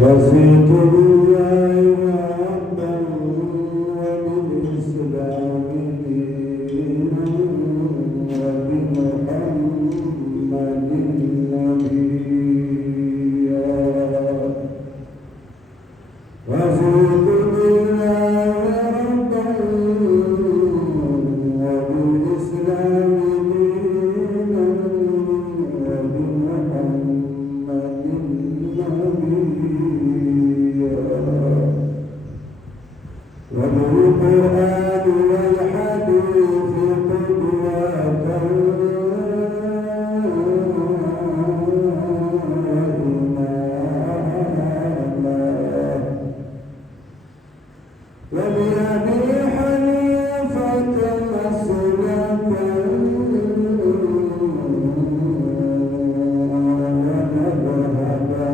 رضيت بالله ربا وبالإسلام دينا وبمحمد نبيا رضيت بالله ربا وبالإسلام دينا وبمحمد نبيا وبالقرآن والحديث قدوة وبأبي حنيفة مسلكا ومذهبا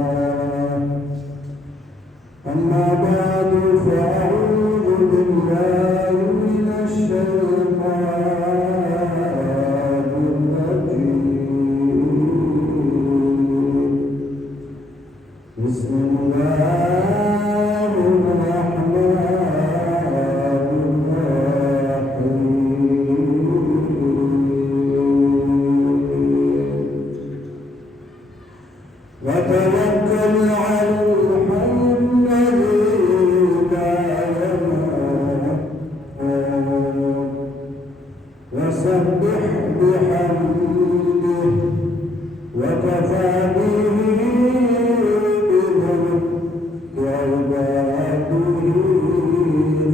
أما بعد فأعوذ بالله من الشيطان الرجيم بسم الله الرحمن وتوكل على الحي الذي لا يموت وسبح بحمده وكفى به بعباده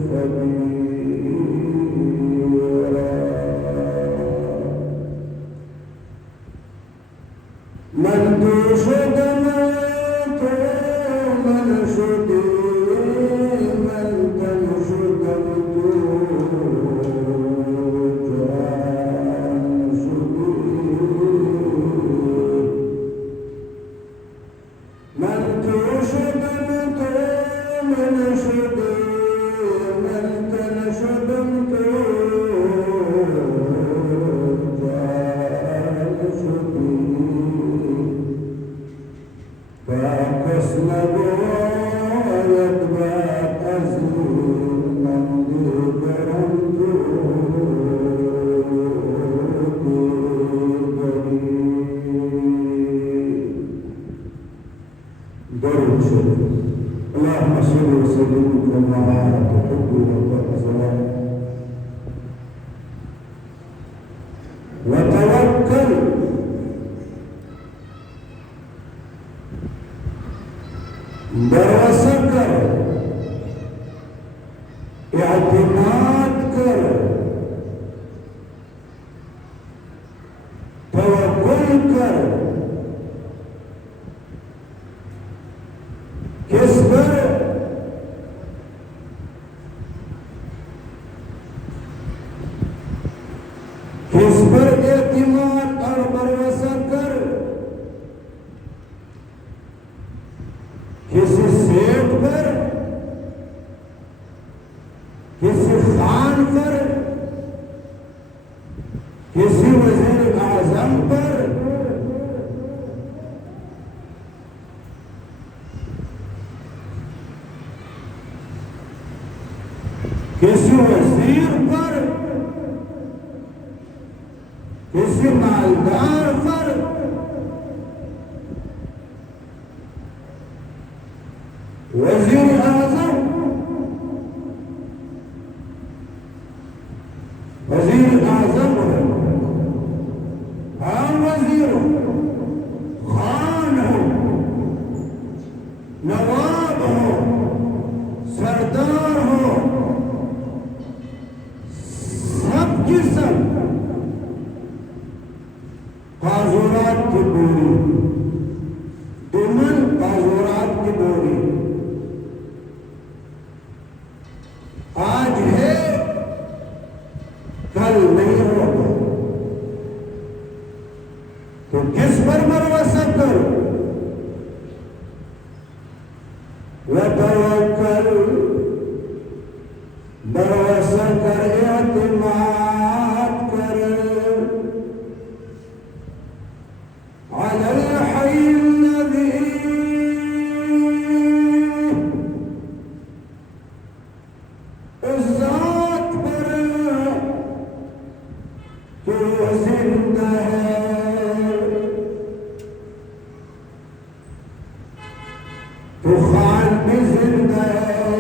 خبيرا من تشد من شدي من تنشد من تشد من شدي من تنشد فأقسنا بغاية بات أزيل من ذكرت درود شريف اللهم صل وسلم كما تحب وترضى وتوكل भरोसा कर इत्मीनान कर तवक्कुल कर किस पर इत्मीनान और भरोसा कर किसी सेठ पर किसी खान पर किसी वजीर आजम पर किसी वजीर पर किसी मालदार पर वजीर आजम हो आम वजीर हो खान हो नवाब हो सरदार हो सब की सब काजूरात की बोरी दुमन काजूरात की बोरी आज है कल नहीं होगा तो किस पर भरोसा करो वतवक्कल भरोसा कर इत्मीनान कर अलल हय्य तो खान भी जिंदा है,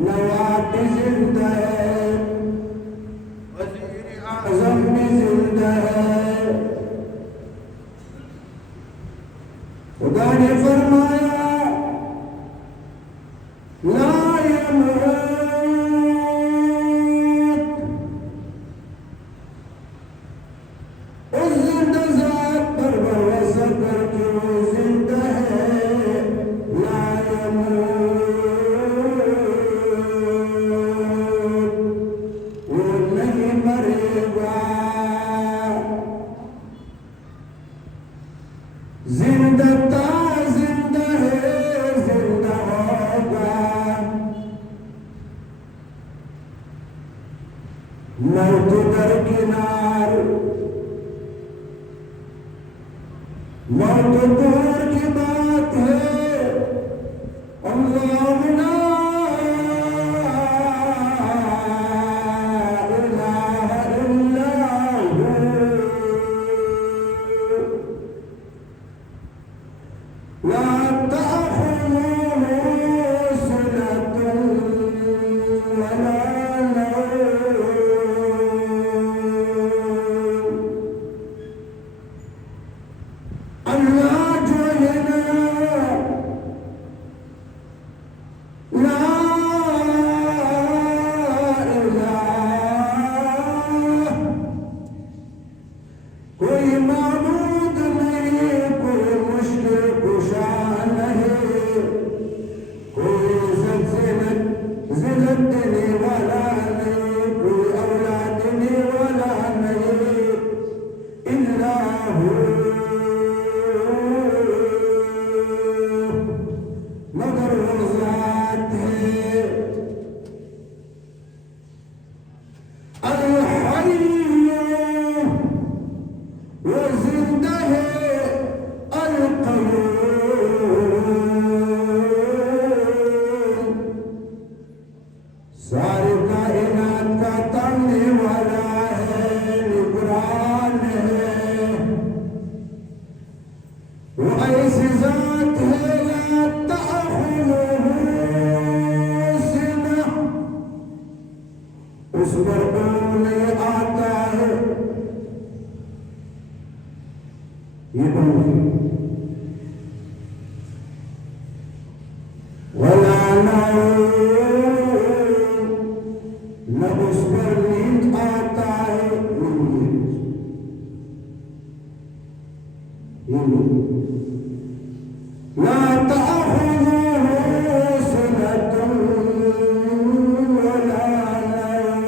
नवाब भी जिंदा है, वज़ीर आज़म भी जिंदा है। खुदा ने फरमाया ला यमूत, उस जिंदा ज़ात पर भरोसा करके वो जिंदा है। ला यमूत, वो नहीं मरेगा, जिंदा जिंदा है, जिंदा होगा। मौत दरकिनार, मौत दूर की बात है। अल्लाह ला इलाहा इल्ला हू, ला तअखुज़ुहु सिनतुन वला नौम। अल्लाह जो है ना, ला इलाहा, कोई माबूद नहीं, कोई मुश्किल कुशा नहीं, कोई ज़िल्लत देने वाला नहीं, कोई औलाद देने वाला नहीं, इल्ला हू, मगर वो ज़ात है अल-हय्य, वो जिंदा है, अल-क़य्यूम, सारी कायनात का तानने वाला है, निगरान है। वो ऐसी ज़ात है ला तअखुज़ुहु सिनह, उस पर ऊँघ नहीं आता है। ये वला नौम, न उस पर नींद आता है। ला तअखुज़ुहु सिनतुन वला नौम,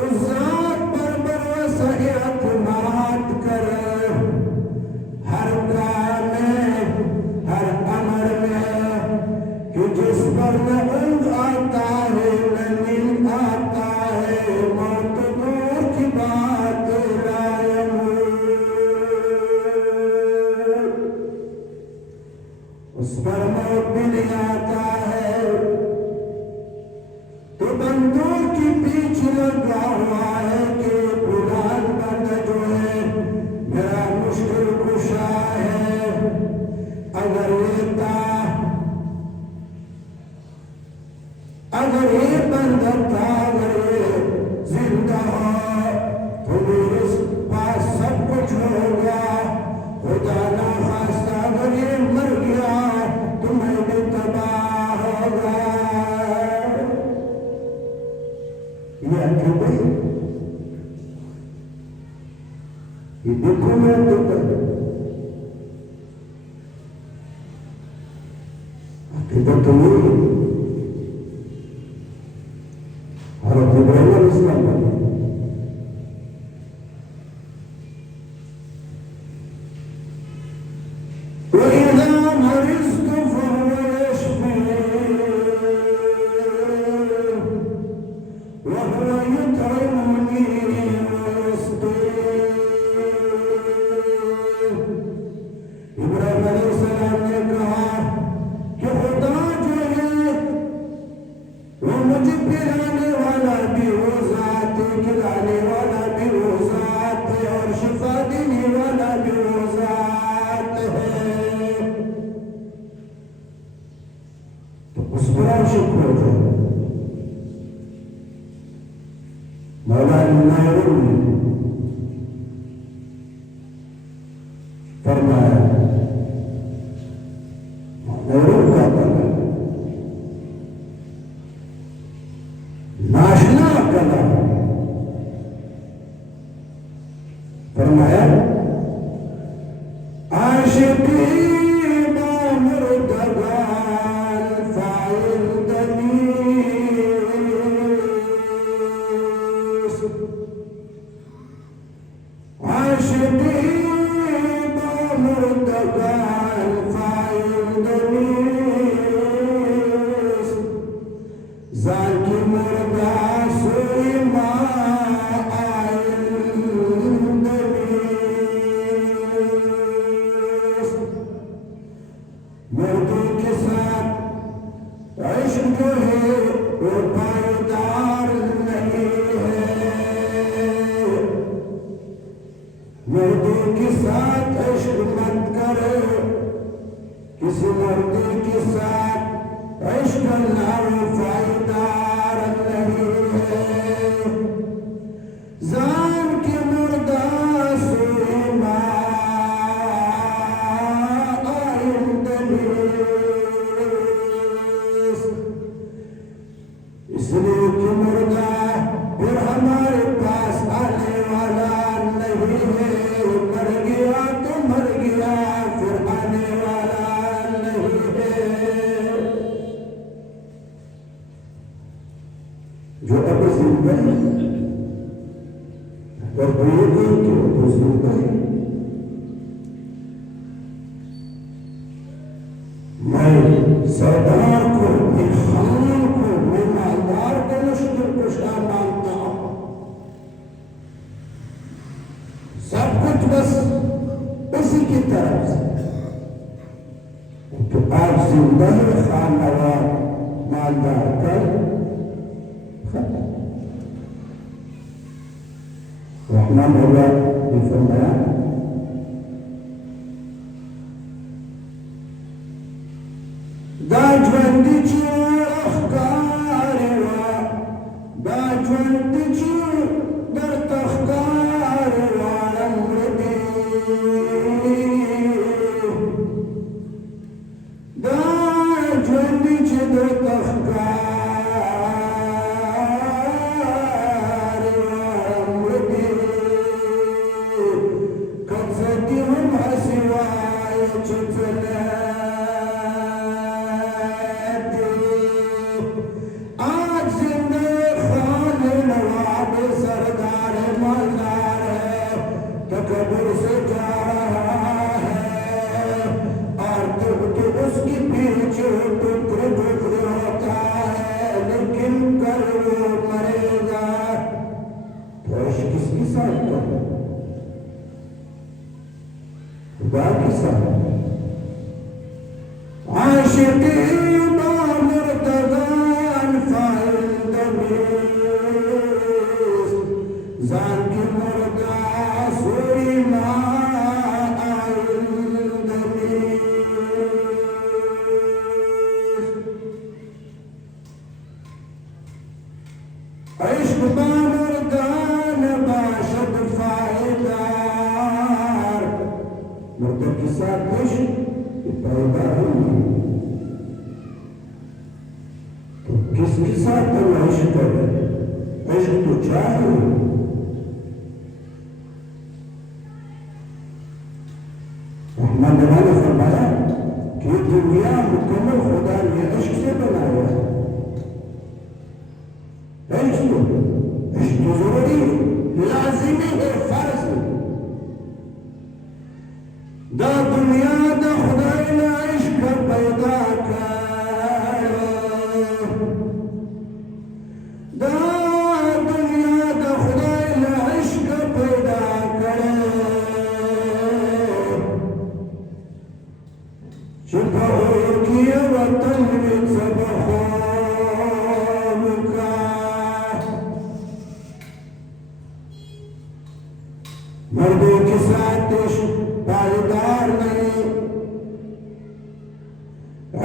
उस ज़ात पर भरोसा एतमाद करे, हर काम में, हर अमर में, कि जिस पर न ऊँघ आता है, न नींद आता है, मौत दूर की बात, ला यमूत, उस पर मौत भी नहीं आता है। तो बंदूक की पीछे लगा हुआ है कि फुलान बंदा जो है मेरा मुश्किल कुशा है, अगर ये बंदा था, अगर ये जिंदा हो तो मेरे पास सब कुछ होगा। खुदा ना खास्ता अगर ये मर गया तो मैं भी तबाह होगा। ये अकेले, ये देखो मैं अकेले तो नहीं, हज़रत इब्राहीम अलैहिस्सलाम वइज़ा मरिज़्तु फहुव यशफ़ीन वहुव युत'इमुनी वयस्क़ीन। इब्राहीम अलैहिस्सलाम ने कहा कि खुदा जो है वो मुझे पिलाने वाला भी वो ज़ात है, खिलाने वाला भी वो ज़ात है, और शिफा देने वाला भी वो फरमाया गौरव का कला, नाशना कला। फरमाया आशिकी बामुर्दगान फाइल दनीस, आशिकी बामुर्दगान फाइल दनीस, जाकी मुर्दा सोई मुर्दों के साथ इश्क जो है वो पायदार नहीं है। मुर्दों के साथ इश्क मत करो, किसी मुर्दे के साथ इश्क ना वो पायदार नहीं है। जान के मुर्दा सोए इसलिए कि मुर्दा फिर हमारे पास आने वाला नहीं है। मर गया तो मर गया, फिर आने वाला नहीं है। जो अब जिंदा है अगर बोलेगी कि वो तो जिंदा है। मैं सरदार को, मैं खान को, मैं मालदार को मुश्किल कुशा मानता हूं। सब कुछ बस उसी की तरफ से। तो आप जिंदा है, खान नवाब मालदार कर रहमान होगा ने फरमाया दाजवंदची अखकारवा, दाजवंदची दर तखकारवा अमृती, दाजवंदची दर तखकारवा अमृती, कब्जती हम हसिवाय चिचला से जा रहा है और तुम तो उसकी पीछे टुकड़े टुकड़े होता है, लेकिन कल वो मरेगा। तो किसकी साथ कर खुदा की साथ। आशिकी बामुर्दगान फाइल दनीस, जान की मुर्दा सोई इश्क बामुर्दान बाशद फायदार। मुर्दे के साथ इश्क पैदा हुई तो किसके साथ तो इश्क करे? इश्क तो चाहिए। रहमान ने फरमाया कि दुनिया मुकम्मल खुदा ने इश्क से बनाया है। इश्क तो जरूरी लाजिमी है, फर्ज है। दा दुनिया दा खुदा ने इश्क पैदा कर, दा दुनिया दा खुदा ने इश्क पैदा कर। छुपाओ किया वतन में सब खौम का, मर्दों के साथ पायदार नहीं।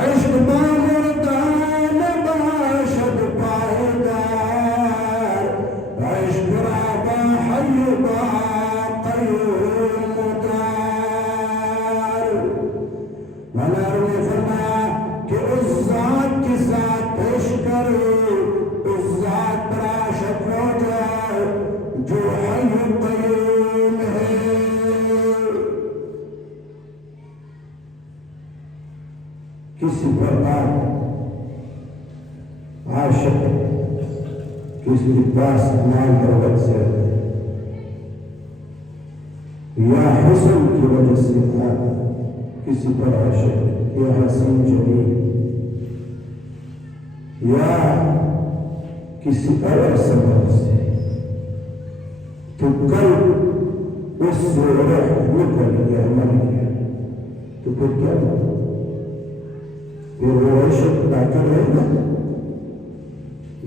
इश्क बामुर्दान बाशद पायदार, इश्क राबा हय्य बा क़य्यूम दार। मौला ने फरमाया कि उस जात के साथ पेश करो, उस जात पर आशिक हो जाओ जो हय्युल क़य्यूम है। किसी प्रकार आशिक किसी के पास माल दौलत से या हुस्न की वजह से था, किसी पर आशिक या हसीन जमीन या किसी और सबब से, तो कल उससे निकल गया, मर गया, तो फिर क्या हुआ? फिर वो आशिक बाकी रहेगा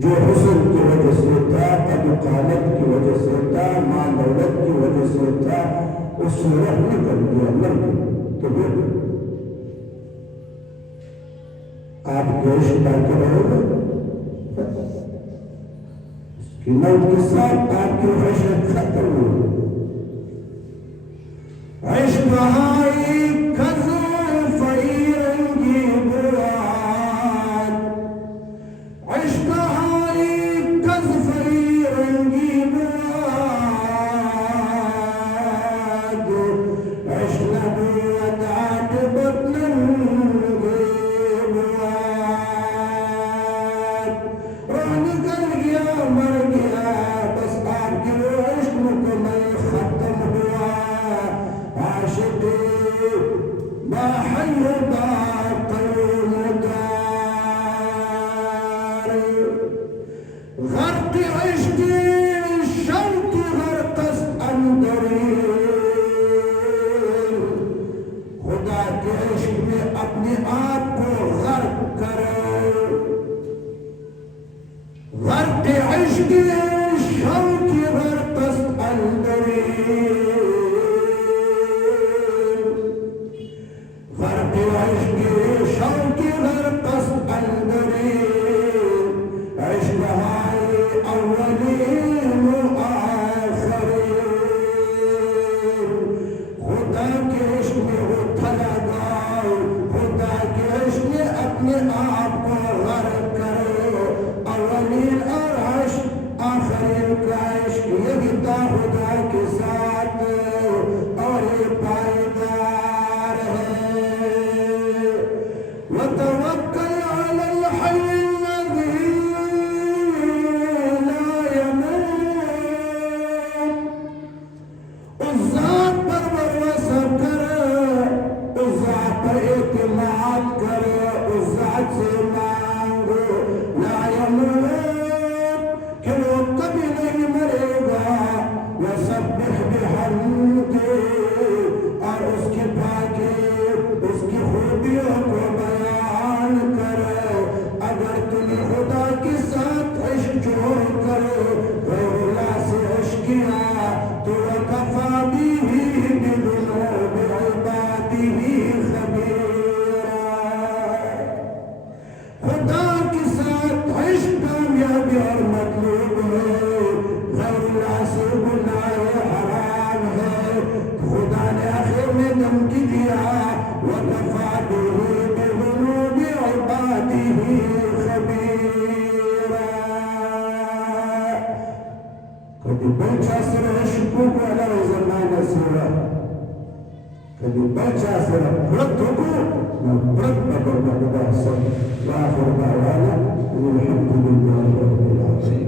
जो हुस्न की वजह से था, कदकालत की वजह से था, माल दौलत की वजह से था, उससे निकल गया, मर गया, तो फिर आप देश बाकी रहेगा? उसकी मौत के साथ आपकी हैसियत खत्म हो गई। baca surat berat hukum berat pada pada bahasa wa akhir da'wana alhamdulillah rabbil alamin.